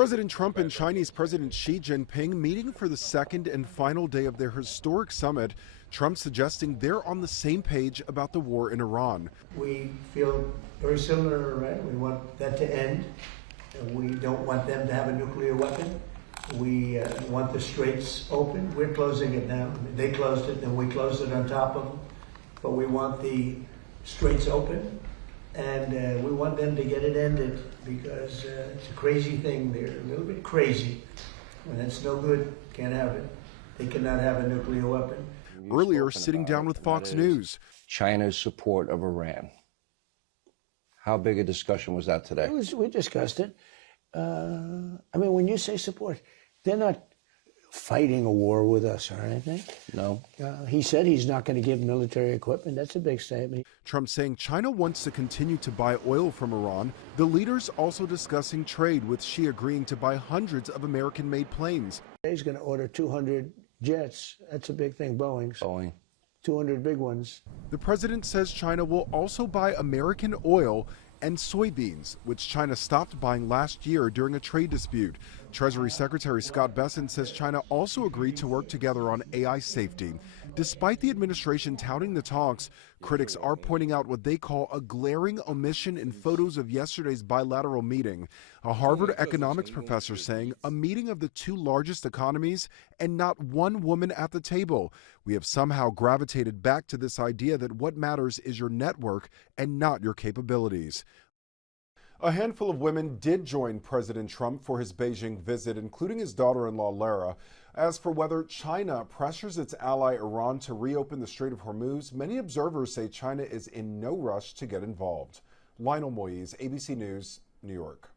President Trump and Chinese President Xi Jinping meeting for the second and final day of their historic summit. Trump suggesting they're on the same page about the war in Iran. We feel very similar to Iran. We want that to end. We don't want them to have a nuclear weapon. We want the straits open. We're closing it now. They closed it, and we closed it on top of them. But we want the straits open, and we want them to get it ended because it's a crazy thing. They're a little bit crazy, and it's no good. Can't have it. They cannot have a nuclear weapon. Earlier, sitting down with Fox News. China's support of Iran. How big a discussion was that today? We discussed it. I mean, when you say support, they're not fighting a war with us or anything. No. He said he's not going to give military equipment. That's a big statement. Trump saying China wants to continue to buy oil from Iran. The leaders also discussing trade, with Xi agreeing to buy hundreds of American-made planes. He's going to order 200 jets. That's a big thing, Boeing's. Boeing. 200 big ones. The president says China will also buy American oil and soybeans, which China stopped buying last year during a trade dispute. Treasury Secretary Scott Bessent says China also agreed to work together on AI safety. Despite the administration touting the talks, critics are pointing out what they call a glaring omission in photos of yesterday's bilateral meeting. A Harvard economics professor saying a meeting of the two largest economies and not one woman at the table. We have somehow gravitated back to this idea that what matters is your network and not your capabilities. A handful of women did join President Trump for his Beijing visit, including his daughter-in-law, Lara. As for whether China pressures its ally Iran to reopen the Strait of Hormuz, many observers say China is in no rush to get involved. Lionel Moise, ABC News, New York.